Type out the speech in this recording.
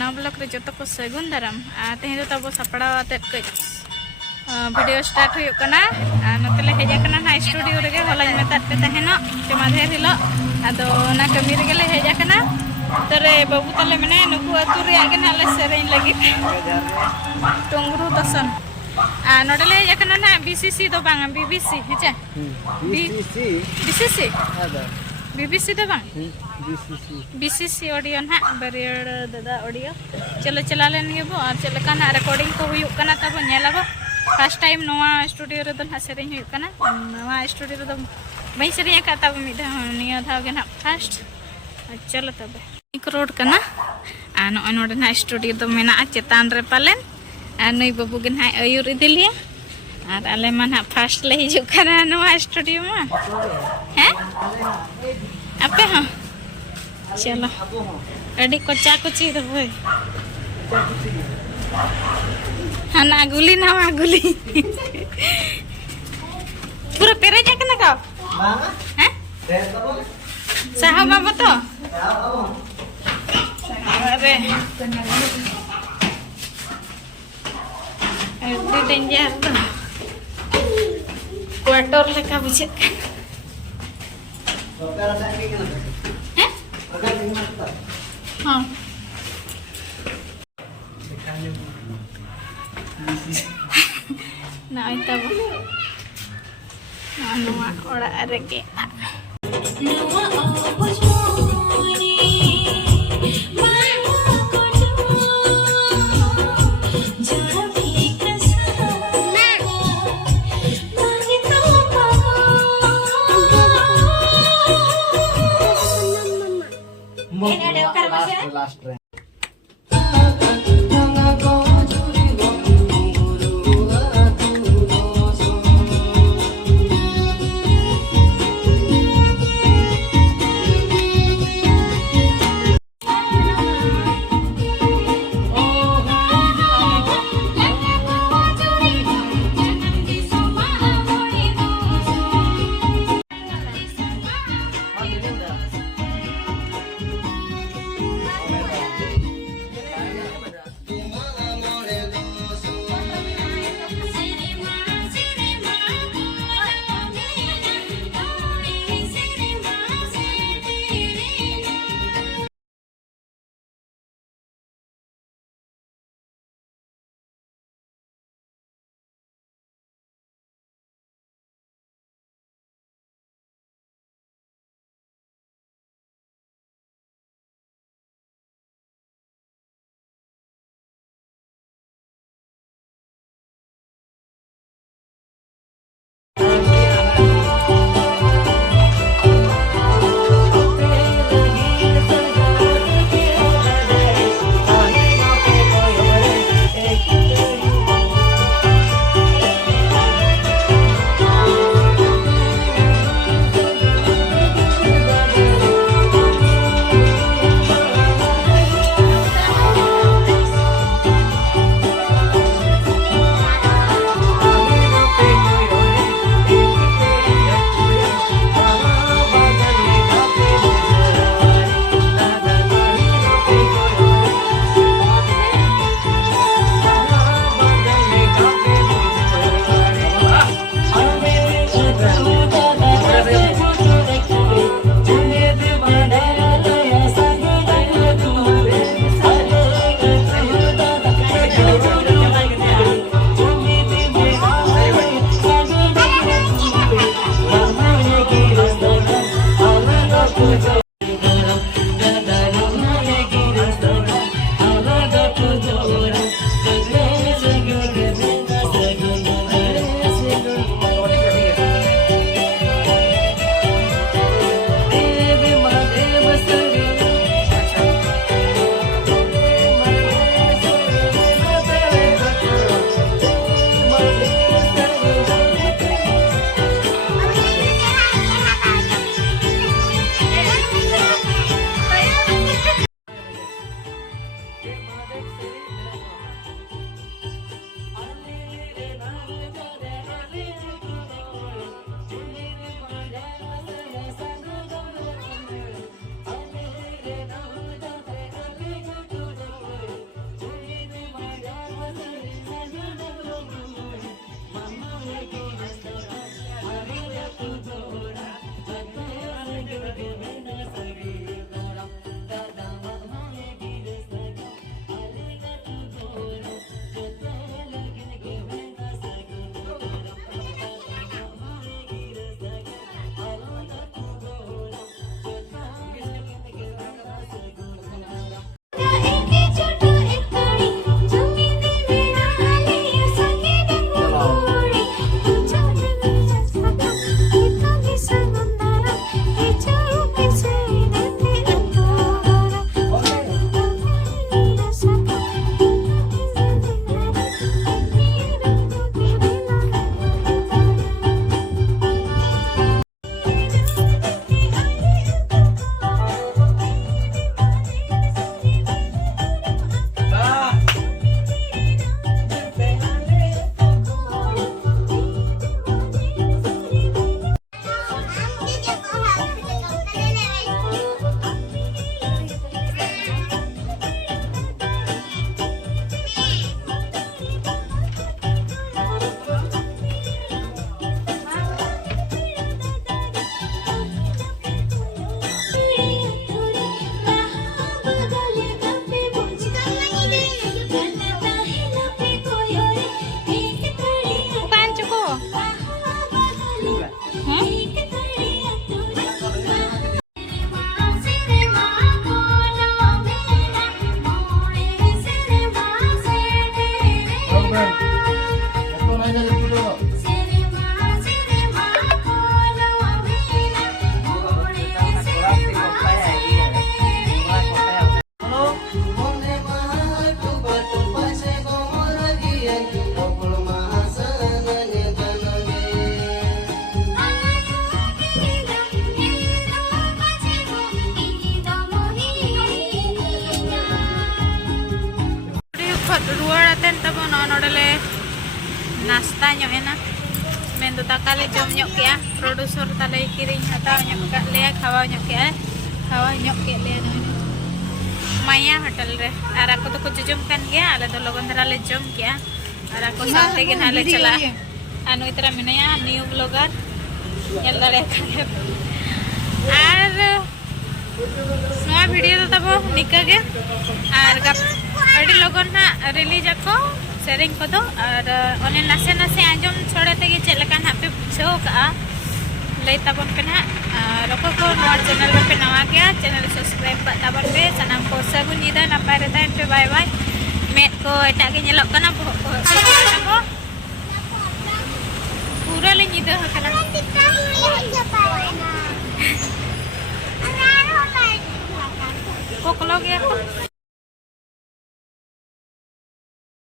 नवा ब्लॉक रे जो को सगुन दाराम तेहे तो तब सापड़ाते कई वीडियो स्टार्ट होना नतले हेजना ना स्टूडियो रे हला मेता पे तहेना के माधे हिलो आदो ना कमी रे ले हेजना तरे बाबू तले मने नुकु अतु रे आगे नाले सेरेन लगी टोंगरू दसन नोडले हेजना ना बीसीसी तो बांग बीबीसी हेचा बीसीसी बीबीसी तो बांग बीसीसी ऑडियो ना बरियर दादा ऑडियो चलो चला लेन गेबो और चले काना रिकॉर्डिंग को हुई कना तब नेलाबो फर्स्ट टाइम नवा स्टूडियो रे दन हसेरे हुई कना नवा स्टूडियो रे दम मई सेरे का तब मिधा निया था गे ना फर्स्ट चलो तब एक रोड कना नो नोडे ना स्टूडियो तो मेना चेतान रे पालेन नई बाबू गे ना अयुर इदिलिए और आले मन फर्स्ट ले हिजु कना नवा स्टूडियो में हैं आपे हां चलो अड़ी कोचा कोची दो भाई हाँ ना गुली पूरा पेरे जाके ना का हैं साहब बाबा तो अरे अरे डेंजर तो क्वार्टर लेका बुझे हैं हाँ ना तब नवा ओड़ा रेगे last train katen tabo nodale nasta nyokena mendo takale jom nyok ya produser tale kiring atau nyok ka le khawa nyok ya khawa nyok ke le Maya hotel re ara ko to kuch jom kan gya ale do logon dhara le jom kya ara ko saate ge nale chala anu itara minaya new blogger yalla le kare ar नया video तो तब निका गे और अड़ी लोगन ना release ako Tsering को दो और ओने नसे नसे आंजम छोड़े ते चलका ना पे बुझो का लई तबन पे ना रोको को नवा चैनल पे नवा गया चैनल सब्सक्राइब कर तबन पे सनाम को सगुन निदा नपाय रे ताइन पे बाय बाय मेट को एटा के नेलो कना को पूरा ले निदा हकना को कलो गया